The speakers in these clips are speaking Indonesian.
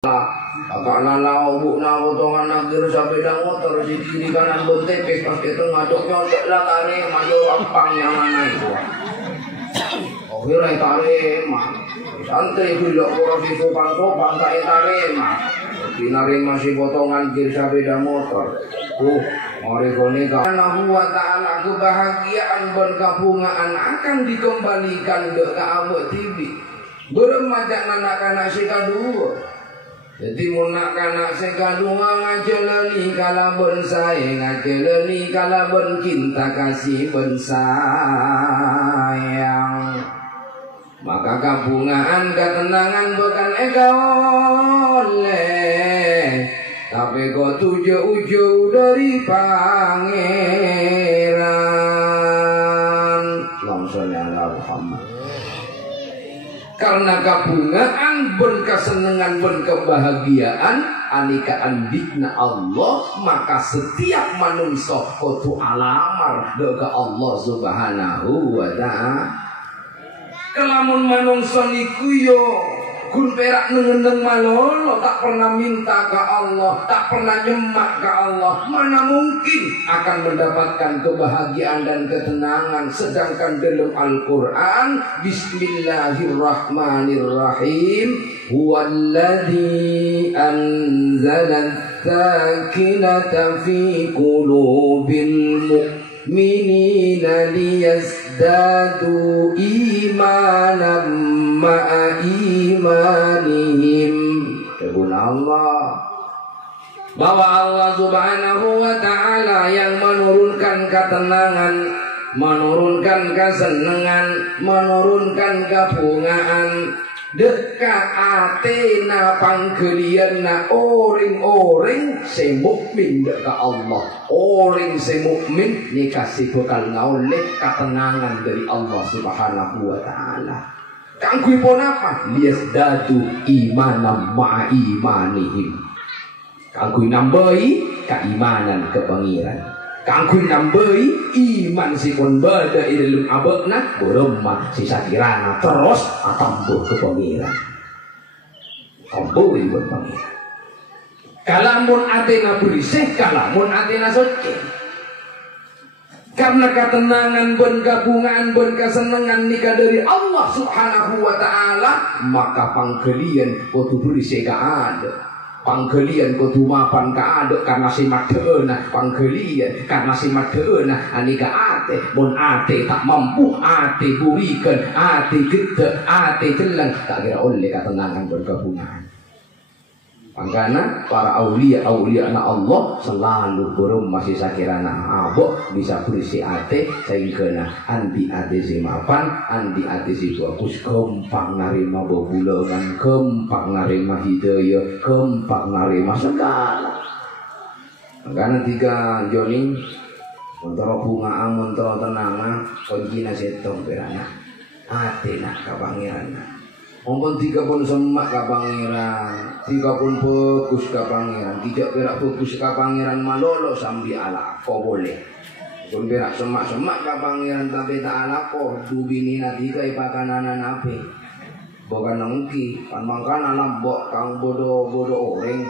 Kakak lalau bukna potongan nagir sepeda motor di kiri kanan bontepes pas itu ngajok nyontek lah tarik maju ampang yang mana itu. Akhirnya tarik mah santai gila kurasi sopan tak tarik mah. Dinari masih potongan kiri sepeda motor. Mari kone karena Allah Ta'ala kebahagiaan berkabungan akan dikembalikan ke Abah TV. Beremajak anak-anak sekadua. Jadi munak kanak sekadua ngajeleni kala bensai ngajeleni kala cinta kasih bensayang. Maka kabungan ketenangan bukan oleh tapi kau tujuh dari pangeran. Langsung ala Muhammad. Karena kabungaan ben kesenangan ben kebahagiaan anika andikna Allah maka setiap manungsa kudu alamar ke Allah Subhanahu wa taala. Kelamun manungsa niku yo kun perak nengendeng malolo tak pernah minta ke Allah, tak pernah nyemak ke Allah, mana mungkin akan mendapatkan kebahagiaan dan ketenangan. Sedangkan dalam Al-Quran Bismillahirrahmanirrahim huwallazi anzala sakinata fi qulubil mu'minina liyazdadu imanan ma'a imanihim. Kebun Allah bahwa Allah Subhanahu wa ta'ala yang menurunkan ketenangan, menurunkan kesenangan, menurunkan kabungaan deka atena panggelianna orang-orang se mukmin deka Allah. Orang se mukmin dikasih bekal ngauleh ketenangan dari Allah Subhanahu wa ta'ala. Kangkui pun apa? Liyazdadu imanam ma'a imanihim. Kangkui nambahi keimanan ke pangeran. Kangkui nambahi iman si pun bada ilmu abekna beremah si sakirana terus atambuh ke pangeran. Tambuh ibu pangeran. Kalamun atena berisih, kalamun atena suci. Karena ketenangan ben gabungan ben kesenangan nikah dari Allah Subhanahu wa ta'ala, maka panggelian kudu berisih ka ada. Panggelian kudu mapan ka ada karena si madeuna panggelian karena si madeuna anika ate mun ate tak mampu ate burikan ate gede ate jelang tak kira oleh ketenangan ben gabungan. Makanya para aulia na Allah selalu burung masih sakirana abok bisa berisi ate sehingga anti ate si mapan anti ate si bagus gampang narima bebulangan gampang narima hidayah gampang narima segala. Makanya tiga joning mentara bunga mentara tenang kuncina setong berana ate nak kapangeran. Mumpun tiga pun semak ke pangeran, tiga pun fokus ke pangeran, tidak berak fokus ke pangeran malolo sambil ala, kau boleh. Pun berak semak-semak ke pangeran tapi tak ala kau, dubini nanti ke ipakanan ape. Bukan nongki, kan makan alam bok kang bodoh orang,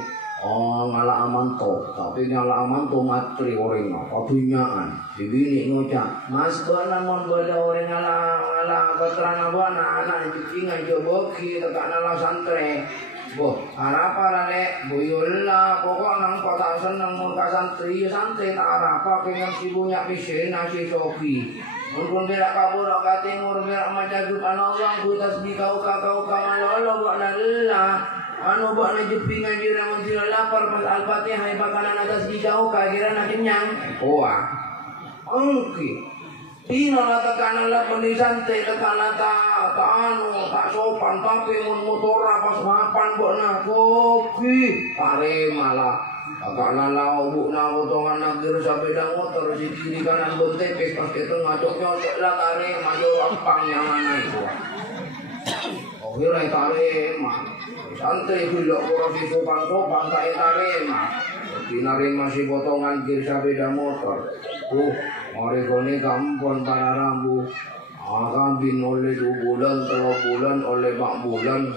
ngala aman to, tapi ngala aman to matri orang, kabunyaan. Dibini ngocak, mas bana mon bodoh orang ngala keterangan bana anak cicingan joboki tekak nala santre. Boh, harapa lek buyulah pokok nang kota seneng muka santri santai tak harapa pengen si bunyak pisin nasi soki. Mungkin berak kabur ka timur berak majagub Allah ku tasbih kau malolo buat nallah. Anu buat najepingan diri mesti lapar pas Al-Fatihah bakalan atas dikau kira nak kenyang. Wah. Oke. Ino la tekan la santai tekan la tak anu tak sopan tapi mun motora pas mapan bokna kopi pare malah kakak lalau bukna potongan nagir sepeda motor di kiri kanan bontepes pas itu ngajok nyontek lah tarik maju ampang yang mana itu. Akhirnya tarik mah santai gila kurasi sopan tak tarik mah. Dinari masih potongan kiri sepeda motor. Mari kone kampung para rambu. Akan bin oleh 2 bulan, 3 bulan, oleh 4 bulan.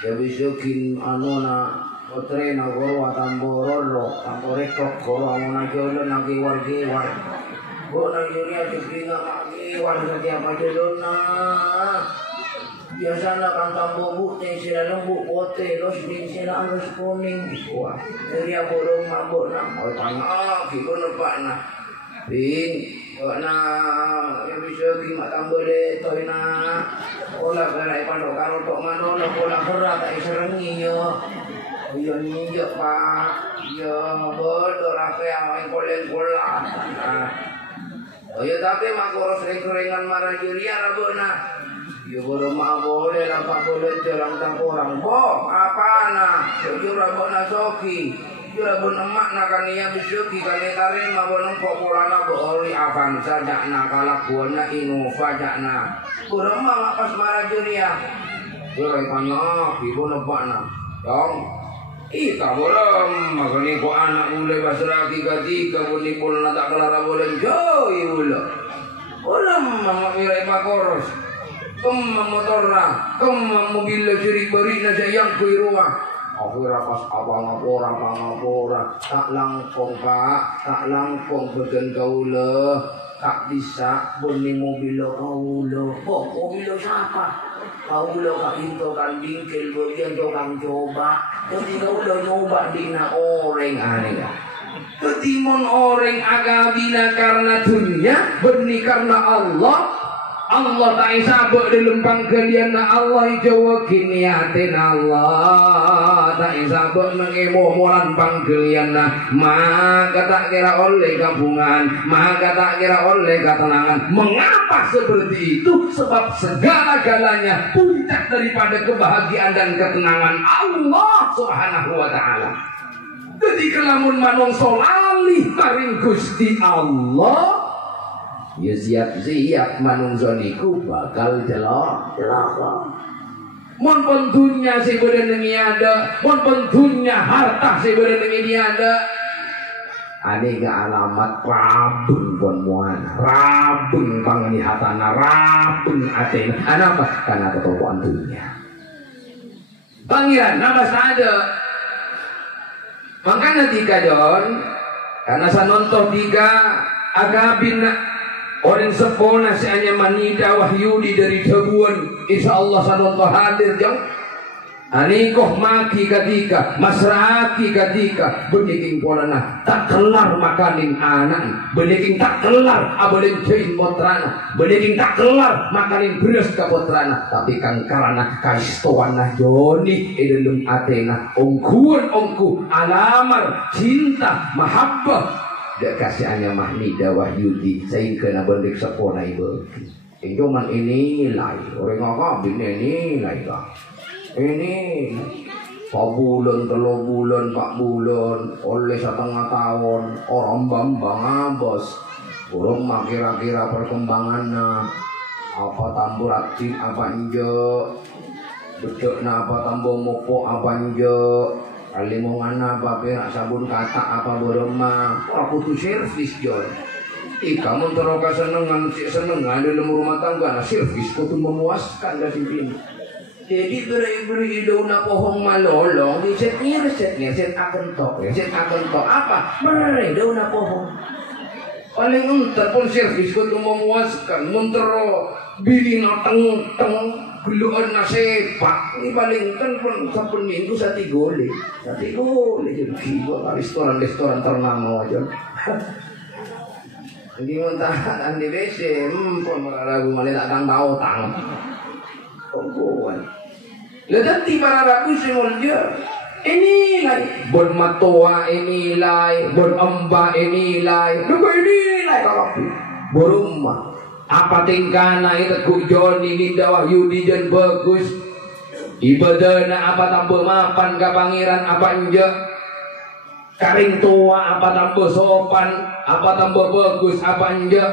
Ya bisukin anuna potre na goro atambororo tamborekok goro amuna jolo na giwar-giwar. Go na yuri aja binga magiwar setiap aja dona. Biasa na kang tambo bukti sila lembu pote los bin sila arus kuning. Wah, dari aborong mabok na. Oh tanya gitu nepak na. Bin, na ya bisukin matambole toy na. Olah gerai pondok karo tok manono pola gerak tak serengi yo. Yo ninjo Pak. Yo bodo rafe awake kolen pola. Oh ya tapi makoro sering-seringan marah juria rabona. Yo bodo mak boleh lah Pak boleh jalan tak orang. Bo, apa na? Yo rabona soki. Yo rabona mak na kan iya bisuki kan tare ma bonong kok polana bo oli avanza jakna kalak buana Innova jakna. Kurang mah pas marah dunia. Kurang tanya, ibu nebak nak. Dong, kita boleh. Makanya kau anak mulai basrah tiga bunyi pun tak kelar boleh joy boleh. Boleh mama mirai pakoros. Kemam motorna, kemam mobil ciri beri nasi yang kuiruah. Akhirnya pas apa-apa tak langkong Pak, tak langkong bagian kaula. Tak bisa bunyi mobil kaulo. Oh, mobil siapa? Kaulo kak into kan bingkil bagian tukang coba. Jadi kaulo nyoba dina orang aneh. Ketimun orang agabina karena dunia, benih karena Allah. Allah tak isabuk di lempang kalian na Allah jawa kiniatin Allah tak isabuk mengemo molan pangkalian na maka tak kira oleh gabungan maka tak kira oleh ketenangan. Mengapa seperti itu? Sebab segala-galanya puncak daripada kebahagiaan dan ketenangan Allah subhanahu wa ta'ala. Jadi kelamun manungso lali maring Gusti Allah ya siap-siap manungso niku bakal celaka. Mun pentunya si badan ini ada, mun pentunya harta si badan ini ada. Ane ga alamat rabun pun muana, rabun pangnihatana, rabun aten. Ana apa? Karena ketokohan dunia. Pangeran nama ada. Makanya tiga John, karena saya nonton tiga agabin. Orang sepona si hanya manida wahyudi dari dabuan. Insya Allah sanonto hadir jauh. Anikoh maki ketika masraki ketika beniking polana tak kelar makanin anak, beniking tak kelar abalin jain potrana, beniking tak kelar makanin beras ke potrana. Tapi kan karena kaistoana Joni edulum Athena ongku alamar cinta mahabbah. Dia kasihnya Mahnida Wahyudi sehingga nabendik sepona ibu. Cuman ini lain orang ngakak ini lain lah. Ini 4 bulan, 3 bulan, 4 bulan, oleh 1,5 tahun orang bambang abos. Urung mah kira-kira perkembangannya apa tambur aktif apa enjo, bedekna apa tambur mopo apa enjo. Kali mau ngana apa nak sabun kata apa beremah aku tuh servis John. Kamu teroka senengan ada dalam rumah tangga nah servis kau tuh memuaskan dari sini. Jadi beri daun pohon malolong di setnya set akan tok apa beri daun pohon. Paling entar pun servis kau tuh memuaskan mentero bili teng geluan nasepak ini paling kan pun sabun minggu 1 gole jadi gila restoran ternama aja. Jadi mentah di WC pun ragu malah tak tahu tang kongkuan ledan ti para ragu simulja ini lai bon matoa ini lai bon amba ini lai ini lai kalau borumah apa tingkana itu Joni Linda Wahyudi dan bagus ibadana apa tambah mapan ke pangeran apa enjak karing tua apa tambah sopan apa tambah bagus apa enjak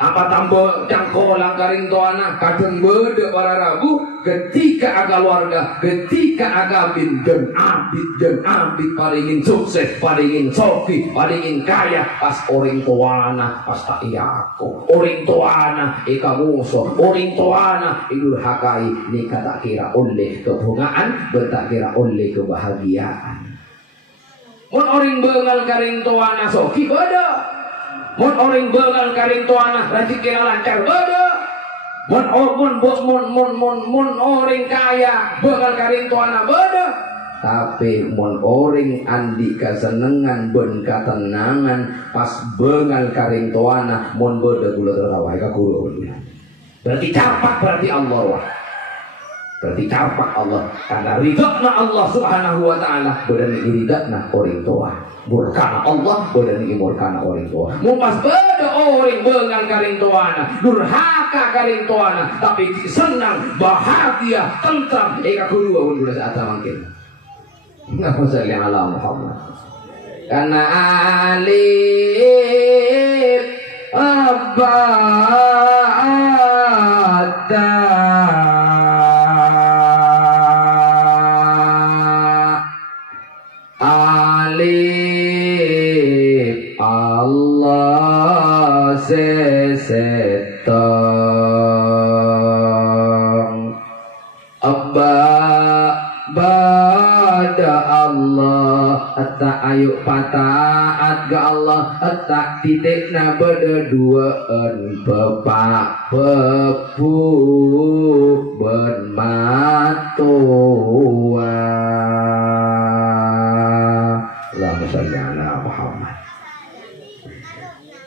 apa tambah cangkolang karing toana kadang beda para rabu ketika aga warga ketika aga bin dan abid paringin sukses paringin soki paringin kaya pas orang toana pas tak iyaku orang toana ika musuh orang toana idul hakai nikah tak kira oleh kebungaan bertak kira oleh kebahagiaan. Mun orang bengal karing toana soki beda. Mun orang bengal karing toana rezeki lancar beda. Mun orang kaya bengal karing toana beda. Tapi mun orang andi kesenengan ben ketenangan pas bengal karing toana mun beda gula terawai ka kulo. Berarti capak berarti Allah wah. Berarti capak Allah karena ridana Allah Subhanahu wa taala bedan ridana orang tua. Murkana Allah bedan murkana orang tua. Mupas beda orang bengal karing toana, durhaka karing toana, tapi senang, bahagia, tentram eka kedua pun sudah saat mungkin. Ngapa salli ala Muhammad. Karena alif abada Allah sesetong bada Allah tak ayu pataat ga Allah tak titik na berduaan bepak bepu bermatua Allahumma sholli ala Muhammad.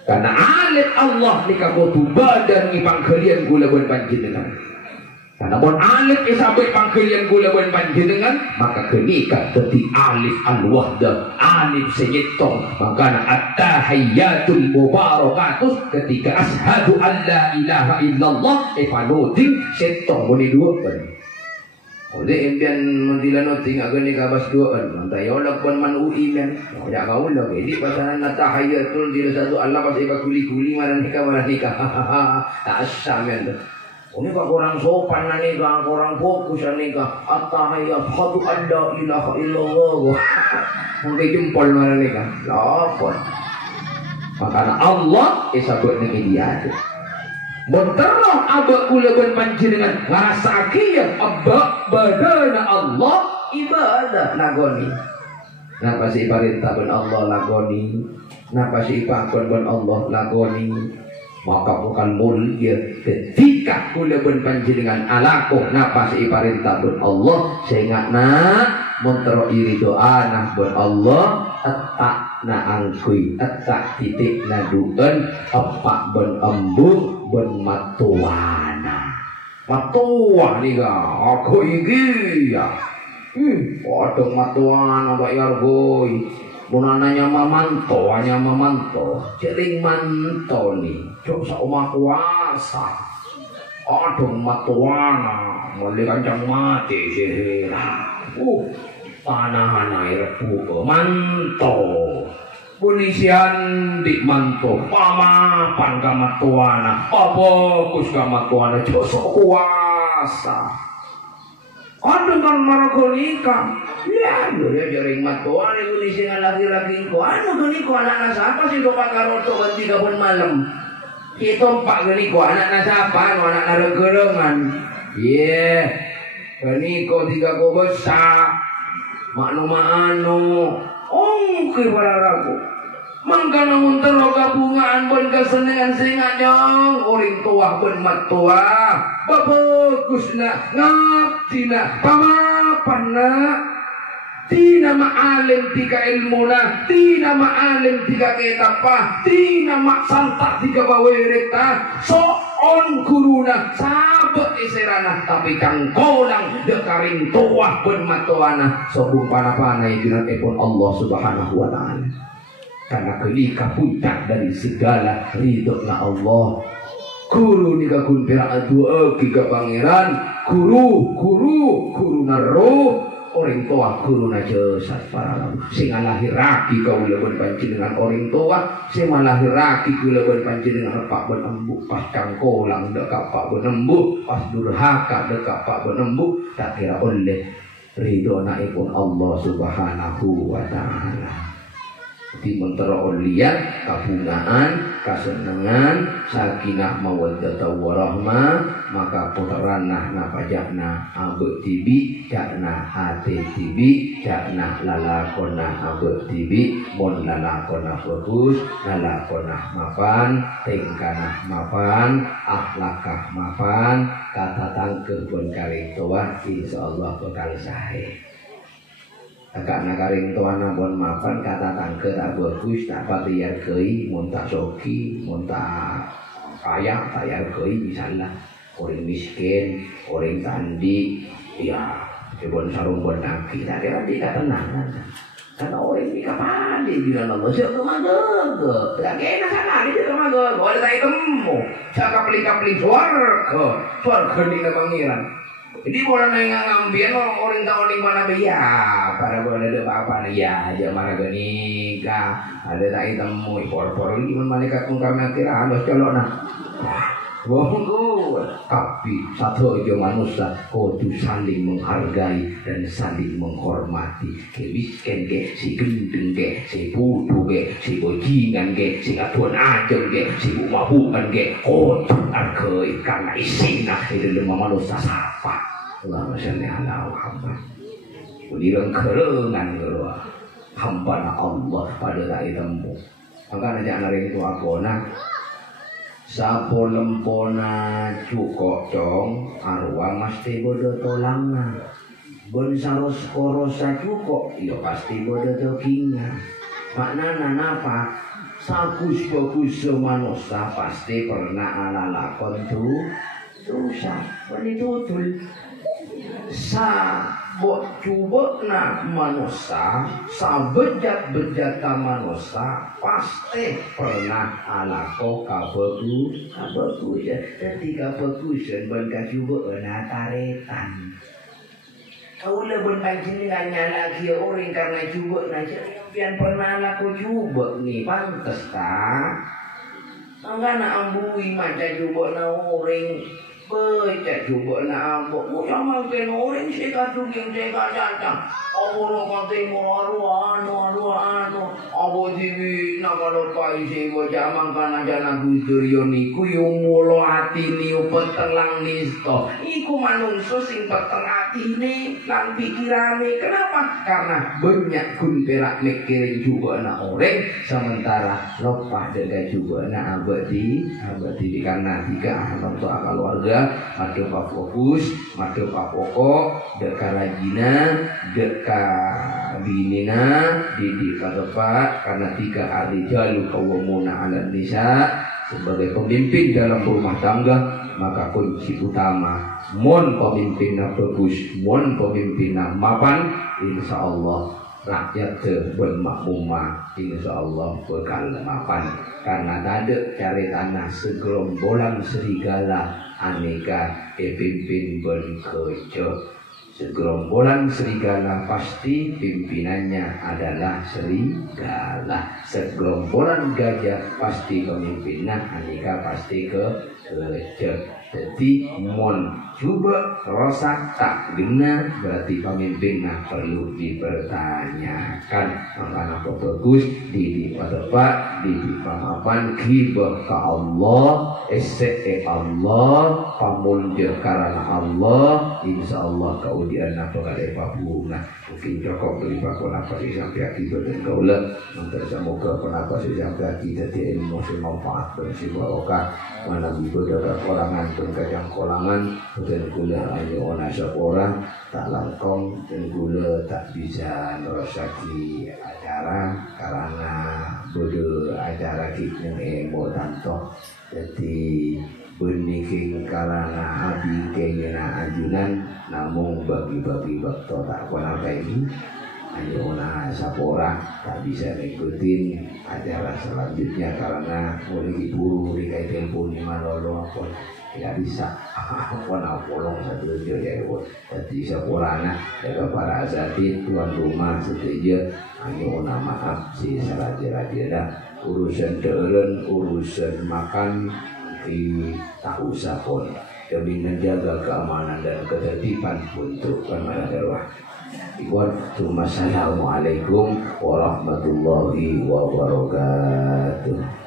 Karena alif Allah nikagotu badan ni pangkalian gula buat panjenengan. Karena bon alif isabet pangkalian gula buat panjenengan maka kenika teti alif al-wahda alif senyetong maka at-tahiyyatul mubarakatus ketika ashadu an la ilaha illallah epanuting setong boleh dua kan. Oleh impian mentilano tinggal gini kabas duaan mantai olak pun man ui kan tidak kau lah jadi pasangan natahayatul diri satu Allah pas iba kuli marah nikah asam kan ini pak orang sopan nikah orang fokus nikah at-tahiyat hadu an la ilaha illallah sampai jempol marah nikah lapor makanya Allah isabut nikah dia Benterang abak kulaban panjenengan ngerasa akiyah abak badana Allah ibadah nagoni. Napa si perintah ben Allah nagoni. Napa si pakon ben Allah nagoni. Maka bukan mulia ketika kulaban panjenengan alakoh napa si perintah ben Allah sehingga nak montero iri doa nah ben Allah etak na angkui etak titik na duan epak ben embung ben matuana matuah nih ga aku iki ya odong matuana pak yargoi munananya mamanto jering manto nih cok saumah kuasa odong matuana mulai kancang mati sehera tanah air buka manto polisian di manto pamapan kamatuana fokus kamatuana josok kuasa ada kan marakonika ya dia jaring matuana polisian laki-laki ko ano ganiko anak siapa sih pak karoto ganti kapon malam kita pak ganiko anak siapa anak naregerengan ganiko tiga ko besar makno ongkir para ragu mangkana muntero gabungan ben kesenengan singanyong orang tua ben matua babagusna ngaptina pamapana tina ma'alim tiga ilmuna tina ma'alim tiga ketapa tina maksanta tiga bawereta soon kuruna sabet iserana tapi cangkolang dekaring tuah ben matuana sobung panah-panah dengan epon Allah Subhanahu wa ta'ala karena kenika puncak dari segala ridhonya Allah guru nika kun pira adu ke pangeran guru naruh orang tua guru naja satpara sing lahiraki kaula ben panjenengan orang tua sing lahiraki kula ben panjenengan pak ben embuk pas cangkolang dekat pak ben embuk pas durhaka dekat pak ben embuk tak kira oleh ridhonaipun Allah Subhanahu wa taala. Di mentera ulian kabungaan kasenengan sakinah mawaddah warahmah maka puteranah napajakna abek tibi jakna hati tibi jakna lalakona abek tibi mon lalakona bagus lalakona mapan tingkanah mapan akhlakah mapan kata tangkeh pun kali tua insyaallah bakal sahe. Agak nakaring tuana bon mapan kata tangke tak bagus tak patiar kei montak soki montak kaya tayar kei misalnya orang miskin orang tandi ya bon sarung bon naki tak kira tidak tenang karena orang ini kapan dia bilang Allah saya kemana tak kena sana dia kemana boleh saya temu saya kapli suarga di pangeran. Jadi orang yang ngambil orang tahu di mana ya para boleh ada apa ya aja mana genika ada tak temu por gimana malaikat mungkar nakir harus colok nah wonggo tapi satu aja manusia kudu saling menghargai dan saling menghormati ke miskin ke si gendeng ke si bodoh ke si bajingan ke si atuan ajeng ke si bumabukan ke kudu hargai karena isinya itu lemah manusia sapa Allahumma sholli ala Muhammad. Ulirang kerengan keluar hamba Allah pada tak temu. Maka aja nari itu akona sapo lempona cukok cong arwah mesti bodo tolanga. Ben saros korosa cukok ya pasti bodo tokinga. Maknana napa? Sakus bagus manusia pasti pernah ala lakon tu dosa. Penitutul sa bok coba na manusia sa bejat manusia pasti pernah alako kabagus ya jadi kabagusan ben kacoba na taretan kau lebih panjenengan lagi orang karena coba na jadi pernah alako coba nih pantes tak enggak na ambui macam coba na orang Baca coba nak ambok, mudah makin orang sekat yang sekat datang. Abang kata mau anu, abang TV nak kalau kau sewa zaman kan aja nak gudurion iku yang mulu hati ni petelang nisto. Iku manusia sing peteng hati ni, lan pikirane. Kenapa? Karena banyak kun perak mikirin juga nak orang, sementara lepas dengan juga nak abadi karena tiga anak tua keluarga. Maka pak fokus, maka pak pokok, deka rajina, deka binina, didik tepat karena tiga hari jalur kawamuna ala nisa sebagai pemimpin dalam rumah tangga maka kunci utama mon pemimpinnya bagus, mon pemimpinnya mapan, insya Allah rakyat bermakmumah insya Allah bakal mapan karena ada cari tanah segerombolan serigala aneka pimpin berkerja segerombolan serigala pasti pimpinannya adalah serigala segerombolan gajah pasti pemimpinnya aneka pasti kerja jadi mon coba rasa tak guna berarti pemimpinnya perlu dipertanyakan makanya apa bagus di pak di pamapan kibah ke Allah Allah pamunjir karena Allah insyaallah kaudian apa kali bunga mungkin cukup beri bakal apa sih sampai akibat dan kaulah semoga kenapa sih sampai kita di ilmu manfaat bersibukkan mana ibadah kolangan pun kacang kolangan dan gula hanya orang seorang tak langkong dan gula tak bisa merosaki acara karena bodoh acara kita emo tanto jadi beniking karena abi kengena ajunan namun bagi-bagi waktu tak kenal ini hanya orang sapora tak bisa ngikutin acara selanjutnya karena boleh diburu dikait telepon di mana lo apa ya bisa pernah polong satu aja ya jadi sepurana ya para asatid tuan rumah setuju hanya una maaf si seraja-raja urusan deren urusan makan di tak usah pun demi menjaga keamanan dan ketertiban untuk pemerintah. Assalamualaikum warahmatullahi wabarakatuh.